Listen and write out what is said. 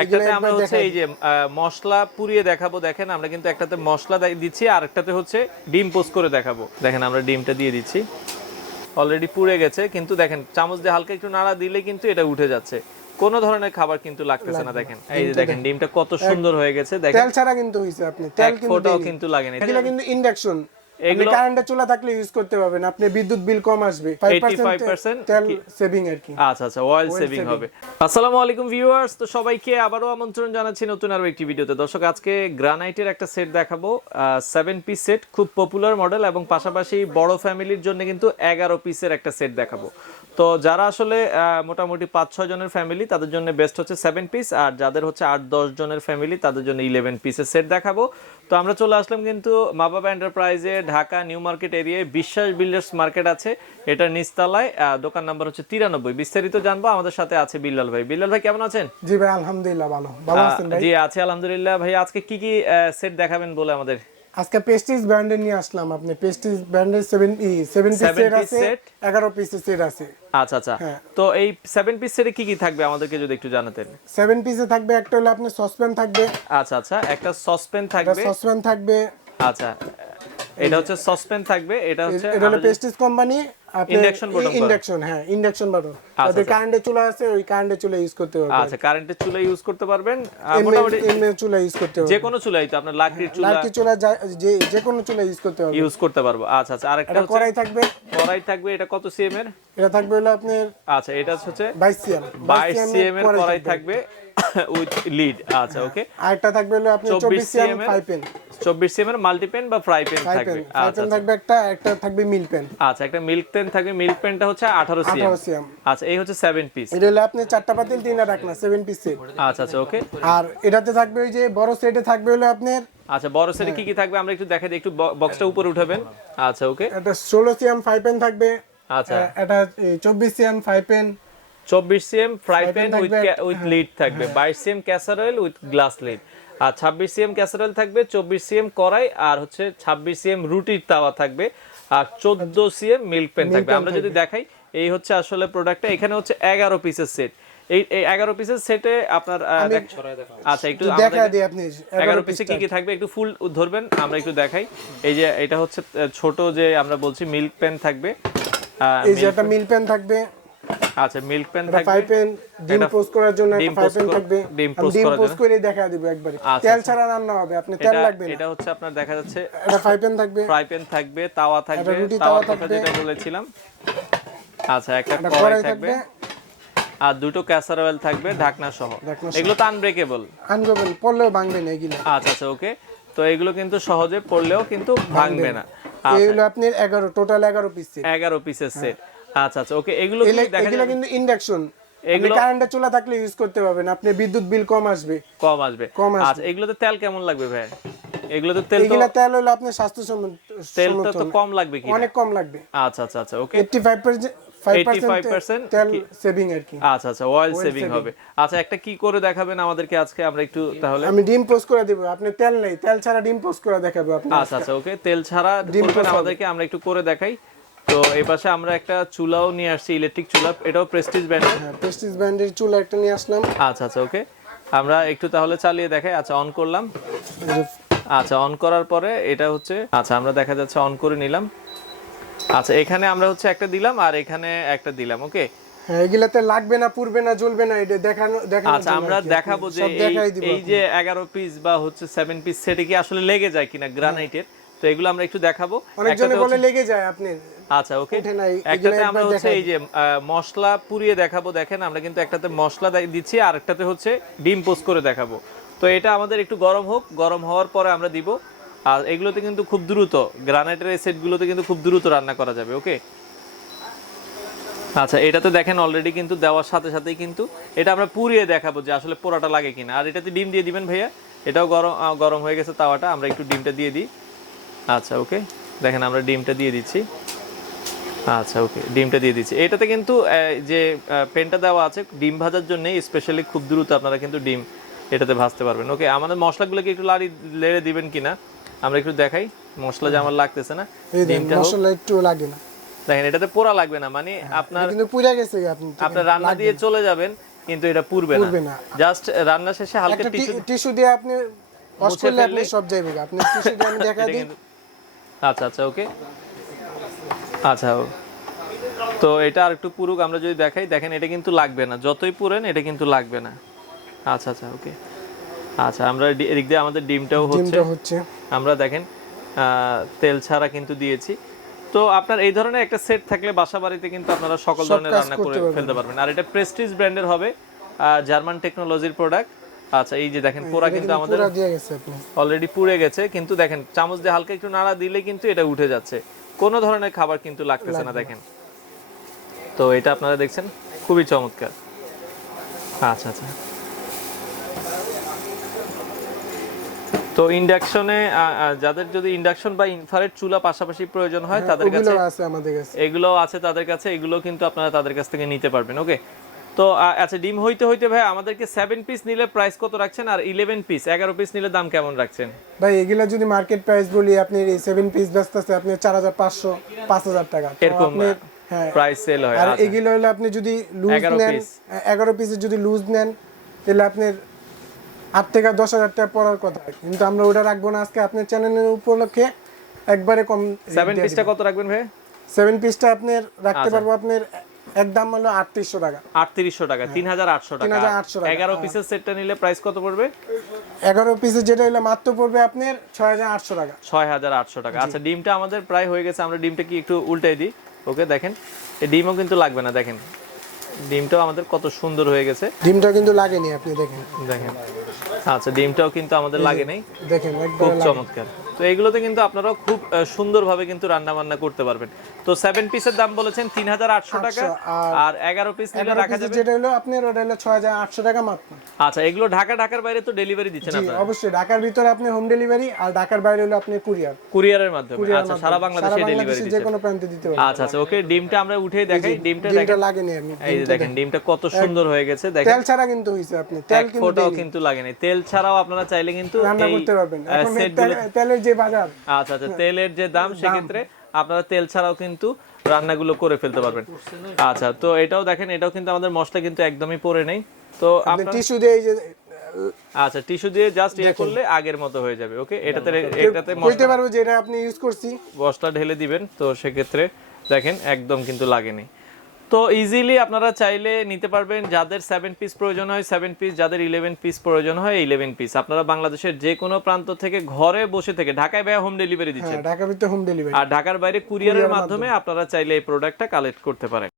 একটাতে আমরা হচ্ছে এই যে মশলা পুড়িয়ে দেখাবো দেখেন আমরা কিন্তু একটাতে মশলা দিচ্ছি আর একটাতে হচ্ছে ডিম পোস্ট করে দেখাবো। দেখেন আমরা ডিমটা দিয়ে দিচ্ছি। অলরেডি পুড়ে গেছে কিন্তু দেখেন চামচ দিয়ে হালকা একটু নাড়া দিলে কিন্তু এটা উঠে যাচ্ছে। কোনো ধরনের খাবার কিন্তু লাগতেছে না দেখেন। এই যে দেখেন ডিমটা কত সুন্দর হয়ে গেছে দেখেন। তেল ছাড়া কিন্তু হইছে আপনি তেল কিন্তু ফোঁটাও দেয়নি। কিন্তু লাগে না। এগুলো কিন্তু ইন্ডাকশন। এগুলো কারেন্টের চুলা থাকলে ইউজ করতে পারবেন। আপনি বিদ্যুৎ বিল কম আসবে। 85% তেল সেভিং আর কি। আচ্ছা আচ্ছা অয়েল সেভিং হবে। আসসালামু আলাইকুম ভিউয়ার্স তো সবাইকে আবারও আমন্ত্রণ জানাচ্ছি নতুন আরও একটি ভিডিওতে। দর্শক আজকে গ্রানাইটের একটা সেট দেখাবো। সেভেন পিস সেট খুব পপুলার মডেল এবং পাশাপাশি বড় ফ্যামিলির জন্য কিন্তু এগারো পিসের একটা সেট দেখাবো। তো যারা আসলে মোটামুটি পাঁচ ছয় জনের ফ্যামিলি তাদের জন্য বেস্ট হচ্ছে সেভেন পিস আর যাদের হচ্ছে আট দশ জনের ফ্যামিলি তাদের জন্য ইলেভেন পিসের সেট দেখাবো। তো আমরা চলে আসলাম কিন্তু মা বাবা এন্টারপ্রাইজে ঢাকা নিউ মার্কেট এরিয়ায় বিশ্বাস বিল্ডার্স মার্কেট আছে এটা নিচতলায় আহ, দোকান নাম্বার হচ্ছে তিরানব্বই। বিস্তারিত জানব আমাদের সাথে আছে বিল্লাল ভাই। বিল্লাল ভাই কেমন আছেন? জি ভাই আলহামদুলিল্লাহ ভালো। ভালো আছেন ভাই? জি আছে আলহামদুলিল্লাহ। ভাই আজকে কি কি সেট দেখাবেন বলে আমাদের? আজকে পেস্টিস ব্র্যান্ডের নিয়ে আসলাম আপনি। পেস্টিস ব্র্যান্ডের 7 ই 7 পিস সেট আছে 11 পিস সেট আছে। আচ্ছা আচ্ছা। হ্যাঁ। তো এই 7 পিস সেটে কি কি থাকবে আমাদেরকে যদি একটু জানাতেন? 7 পিসে থাকবে একটা হলো আপনি সসপ্যান থাকবে। আচ্ছা আচ্ছা একটা একটা থাকবে। সসপ্যান থাকবে। আচ্ছা এটা হচ্ছে সসপ্যান থাকবে এটা হচ্ছে এটা হলো পেস্টিস পেস্টিজ কোম্পানি ইন্ডাকশন হ্যাঁ ইন্ডাকশন বাটন তাদের কারেন্টের চুলা আছে ওই কারেন্টের চুলা ইউজ করতে পারবেন। আচ্ছা চুলা ইউজ করতে পারবেন। মোটামুটি এমনি চুলা ইউজ করতে যে কোনো চুলাই তো আপনার লাকড়ির চুলা। লাকি চুলা যে যে কোনো চুলা ইউজ করতে পারবেন। ইউজ করতে পারব। আচ্ছা আচ্ছা আরেকটা হচ্ছে কড়াই থাকবে। কড়াই থাকবে এটা কত সিএম এর? এটা থাকবে হলো আপনার আচ্ছা এটা হচ্ছে 22 সিএম 22 সিএম এর কড়াই থাকবে। উইথ লিড আচ্ছা ওকে আরেকটা থাকবে হলো আপনি 24 24 সিএম 5 পেন 24 সিএম এর মাল্টি পেন বা ফ্রাই পেন থাকবে? পেন 5 আচ্ছা পেন থাকবে একটা একটা থাকবে মিল পেন আচ্ছা একটা মিল্ক পেন থাকবে। মিল্ক পেনটা হচ্ছে 18 সিএম। 18 সিএম। আচ্ছা এই হচ্ছে 7 পিস এটা হলো আপনি চারটা পাতিল তিনটা রাখনা 7 পিস সেট আচ্ছা আচ্ছা ওকে আর এটাতে থাকবে ওই যে বড় সেটে থাকবে হলো আপনার আচ্ছা বড় সেটে কি কি থাকবে? আমরা একটু দেখাই দিই একটু বক্সটা উপরে উঠাবেন। আচ্ছা ওকে একটা 16 সিএম 5 পেন থাকবে। আচ্ছা। এটা এই 24 cm 5 pan 24 cm fry pan with হ্যাঁ। উইথ লিড থাকবে। 22 cm casserole with glass lid R 26 cm casserole থাকবে 24 সিএম কড়াই আর হচ্ছে 26 সিএম রুটির তাওয়া থাকবে আর 14 সিএম মিল্ক পেন থাকবে। আমরা যদি দেখাই এই হচ্ছে আসলে প্রোডাক্টটা এখানে হচ্ছে 11 পিসের সেট এই 11 পিসের সেটে আপনার আচ্ছা একটু দেখা। দিই আপনি 11 পিসে কি কি থাকবে? একটু ফুল ধরবেন আমরা একটু দেখাই। এই যে এটা হচ্ছে ছোট যে আমরা বলছি মিল্ক পেন থাকবে আহ, এই যে একটা মিল পেন থাকবে। আচ্ছা মিল্ক পেন থাকবে? 5 পেন ডিম পোস্ট করার জন্য ডিম একটা 5 post পেন থাকবে। ডিম আমি post ডিম পোস্ট করে দেখা দিব একবারে। আচ্ছা, তেল আচ্ছা। ছাড়া রান্না হবে আপনি তেল লাগবে না। এটা হচ্ছে আপনার দেখা যাচ্ছে এটা 5 পেন থাকবে। ফ্রাই প্যান থাকবে তাওয়া থাকবে তাওয়া কথা থাকবে। যেটা বলেছিলাম। আচ্ছা একটা কড়াই থাকবে। আর দুটো ক্যাসারোয়েল থাকবে ঢাকনা সহ এগুলো তো আনব্রেকেবল আনগোবেন পড়লেও ভাঙবে না এগুলো। আচ্ছা আচ্ছা ওকে তো এগুলো কিন্তু সহজে পড়লেও কিন্তু ভাঙবে না। এইগুলো আপনার 11 টোটাল 11 পিস সেট এগারো পিসের সেট আচ্ছা আচ্ছা ওকে এগুলো এগুলো কিন্তু ইন্ডাকশন এগুলো কারেন্টের চুলা থাকলে ইউজ করতে পারবেন আপনি বিদ্যুৎ বিল কম আসবে। কম আসবে। কম আচ্ছা এগুলোতে তেল কেমন লাগবে ভাই? এগুলোতে তেল এগুলো তেল হলো আপনার স্বাস্থ্যসম্মত তেলটা তো কম লাগবে কি অনেক কম লাগবে। আচ্ছা আচ্ছা আচ্ছা ওকে। 85% 85% তেল সেভিং আর কি। আচ্ছা আচ্ছা অয়েল সেভিং হবে। আচ্ছা একটা কি করে দেখাবেন আমাদেরকে আজকে? আমরা একটু তাহলে আমি ডিম পোস্ট করে দিব আপনি তেল নেই তেল ছাড়া ডিম পোস্ট করে দেখাবো আপনি আচ্ছা আচ্ছা ওকে তেল ছাড়া ডিম আমাদেরকে আমরা একটু করে দেখাই। তো এই পাশে আমরা একটা চুলাও নিয়ে আসছি ইলেকট্রিক চুলা। এটাও প্রেস্টিজ ব্র্যান্ডের হ্যাঁ প্রেস্টিজ ব্র্যান্ডের চুলা একটা নিয়ে আসলাম। আচ্ছা আচ্ছা ওকে আমরা একটু তাহলে চালিয়ে দেখাই। আচ্ছা অন করলাম। আচ্ছা অন করার পরে এটা হচ্ছে আচ্ছা আমরা দেখা যাচ্ছে অন করে নিলাম। আচ্ছা এখানে আমরা হচ্ছে একটা দিলাম আর এখানে একটা দিলাম ওকে হ্যাঁ এগুলাতে লাগবে না পুড়বে না জ্বলবে না এটা দেখানো দেখানো আচ্ছা আমরা দেখাবো যে এই- যে এগারো পিস বা হচ্ছে সেভেন পিস সেটা কি আসলে লেগে যায় কিনা গ্রানাইটের তো এগুলো আমরা একটু দেখাবো। অনেকজনে বলে লেগে যায় আপনি। আচ্ছা ওকে। একটাতে আমরা হচ্ছে এই যে মশলা পুড়িয়ে দেখাবো দেখেন আমরা কিন্তু একটাতে মশলা দিচ্ছি আর একটাতে হচ্ছে ডিম পোস্ট করে দেখাবো। তো এটা আমাদের একটু গরম হোক গরম হওয়ার পরে আমরা দিব। আর এগুলোতে কিন্তু খুব দ্রুত গ্রানাইটের এই সেটগুলোতে কিন্তু খুব দ্রুত রান্না করা যাবে ওকে? আচ্ছা এটাতে দেখেন অলরেডি কিন্তু দেওয়ার সাথে সাথেই কিন্তু এটা আমরা পুড়িয়ে দেখাবো যে আসলে পোড়াটা লাগে কিনা। আর এটাতে ডিম দিয়ে দিবেন ভাইয়া। এটাও গরম গরম হয়ে গেছে তাওয়াটা আমরা একটু ডিমটা দিয়ে দিই। আচ্ছা ওকে দেখেন আমরা ডিমটা দিয়ে দিচ্ছি। আচ্ছা ওকে ডিমটা দিয়ে দিচ্ছি। এটাতে কিন্তু যে পেনটা দেওয়া আছে ডিম ভাজার জন্য স্পেশালি খুব দ্রুত আপনারা কিন্তু ডিম এটাতে ভাজতে পারবেন ওকে আমাদের মশলাগুলোকে একটু লাড়ি লেড়ে দিবেন কিনা আমরা একটু দেখাই। মশলা যে আমার লাগতেছে না ডিমটা মশলা একটু লাগে না। দেখেন এটাতে পোড়া লাগবে না মানে আপনার কিন্তু পুড়ে গেছে আপনি আপনার রান্না দিয়ে চলে যাবেন কিন্তু এটা পুড়বে না। জাস্ট রান্না শেষে হালকা টিস্যু টিস্যু দিয়ে আপনি ওয়াশ করলে আপনি সব যাইবে আপনি টিস্যু দিয়ে আমি দেখা দিই। আচ্ছা আচ্ছা ওকে। আচ্ছা। তো এটা আর একটু পুরুক আমরা যদি দেখাই দেখেন এটা কিন্তু লাগবে না। যতই পুরেন এটা কিন্তু লাগবে না। আচ্ছা আচ্ছা ওকে। আচ্ছা আমরা এদিক দিয়ে আমাদের ডিমটাও হচ্ছে। হচ্ছে। আমরা দেখেন আহ, তেল ছাড়া কিন্তু দিয়েছি। তো আপনার এই ধরনের একটা সেট থাকলে বাসা বাড়িতে কিন্তু আপনারা সকল ধরনের রান্না করে ফেলতে পারবেন। আর এটা প্রেস্টিজ ব্র্যান্ডের হবে জার্মান টেকনোলজির প্রোডাক্ট আচ্ছা এই যে দেখেন পোড়া কিন্তু আমাদের অলরেডি পুড়ে গেছে কিন্তু দেখেন চামচ দিয়ে হালকা একটু নাড়া দিলে কিন্তু এটা উঠে যাচ্ছে। কোনো ধরনের খাবার কিন্তু লাগতেছে না দেখেন। তো এটা আপনারা দেখছেন খুবই চমৎকার। আচ্ছা আচ্ছা। তো ইন্ডাকশনে যাদের যদি ইন্ডাকশন বা ইনফ্রারেড চুলা পাশাপাশি প্রয়োজন হয় তাদের আছে আমাদের কাছে। এগুলো আছে তাদের কাছে এগুলো কিন্তু আপনারা তাদের কাছ থেকে নিতে পারবেন ওকে? তো আচ্ছা ডিম হইতে হইতে ভাই আমাদেরকে সেভেন পিস নিলে প্রাইস কত রাখছেন আর ইলেভেন পিস এগারো পিস নিলে দাম কেমন রাখছেন ভাই এগুলা যদি মার্কেট প্রাইস বলি আপনি এই সেভেন পিস ব্যস্ত আছে আপনি চার হাজার পাঁচশো পাঁচ হাজার টাকা এরকম, হ্যাঁ প্রাইস সেল হয় আর আচ্ছা। এগুলো হলো আপনি যদি লুজ নেন piece। এগারো পিসের যদি লুজ নেন তাহলে আপনার আট থেকে দশ হাজার টাকা পড়ার কথা কিন্তু আমরা ওটা রাখব না আজকে আপনার চ্যানেলের উপলক্ষে একবারে কম সেভেন পিসটা কত রাখবেন ভাই সেভেন পিসটা আপনার রাখতে আচ্ছা। পারব আপনার একদম হলো আটত্রিশশো টাকা। আটত্রিশশো টাকা তিন হাজার আটশো টাকা। 3,800 টাকা, এগারো পিসের সেটটা নিলে প্রাইস কত পড়বে? এগারো পিসের যেটা হলো মাত্র পড়বে আপনার ছয় হাজার আটশো টাকা। ছয় হাজার আটশো টাকা। আচ্ছা ডিমটা আমাদের প্রায় হয়ে গেছে আমরা ডিমটা কি একটু উল্টাই দিই? ওকে দেখেন এই ডিমও কিন্তু লাগবে না দেখেন। ডিমটাও আমাদের কত সুন্দর হয়ে গেছে। ডিমটা কিন্তু লাগেনি আপনি দেখেন। দেখেন। আচ্ছা ডিমটাও কিন্তু আমাদের লাগে নাই। দেখেন খুব চমৎকার। তো এগুলোতে কিন্তু আপনারা খুব সুন্দরভাবে কিন্তু রান্না বান্না করতে পারবেন। তো সেভেন পিসের দাম বলেছেন তিন হাজার আটশো টাকা আর- এগারো পিস নিলে রাখা যাবে যেটা হলো আপনার ওটা হলো ছয় হাজার আটশো টাকা মাত্র। আচ্ছা এগুলো ঢাকা ঢাকার বাইরে তো ডেলিভারি দিচ্ছেন আপনারা? অবশ্যই ঢাকার ভিতরে আপনি হোম ডেলিভারি আর ঢাকার বাইরে হলো আপনি কুরিয়ার কুরিয়ারের মাধ্যমে। আচ্ছা সারা বাংলাদেশে ডেলিভারি বাংলাদেশে যে কোনো প্রান্তে দিতে পারবেন আচ্ছা আচ্ছা ওকে ডিমটা আমরা উঠেই দেখাই। ডিমটা দেখেন। লাগেনি আপনি এই যে দেখেন ডিমটা কত সুন্দর হয়ে গেছে। দেখেন তেল ছাড়া কিন্তু হইছে আপনি তেল কিন্তু ফোঁটাও দেয়নি। কিন্তু লাগেনি। তেল ছাড়াও আপনারা চাইলে কিন্তু রান্না করতে পারবেন। এখন তেল- তেলের যে বাজার। আচ্ছা আচ্ছা তেলের যে দাম সেক্ষেত্রে আপনারা তেল ছাড়াও কিন্তু রান্নাগুলো করে ফেলতে পারবেন। আচ্ছা তো এটাও দেখেন এটাও কিন্তু আমাদের মশলা কিন্তু একদমই পড়ে নেই। তো আপনি আপনার টিস্যু দিয়ে এই যে আচ্ছা টিস্যু দিয়ে জাস্ট ইয়ে করলে আগের মতো হয়ে যাবে ওকে এটাতে এটাতে বুঝতে পারব যে এটা আপনি ইউজ করছি। মশলা ঢেলে দিবেন তো সেক্ষেত্রে দেখেন একদম কিন্তু লাগেনি। তো ইজিলি আপনারা চাইলে নিতে পারবেন যাদের সেভেন পিস প্রয়োজন হয় সেভেন পিস যাদের ইলেভেন পিস প্রয়োজন হয় ইলেভেন পিস আপনারা বাংলাদেশের যে কোনো প্রান্ত থেকে ঘরে বসে থেকে ঢাকায় ভাই হোম ডেলিভারি দিচ্ছেন। হ্যাঁ ঢাকার ভিতরে হোম ডেলিভারি আর ঢাকার বাইরে কুরিয়ারের মাধ্যমে আপনারা চাইলে এই প্রোডাক্টটা কালেক্ট করতে পারেন।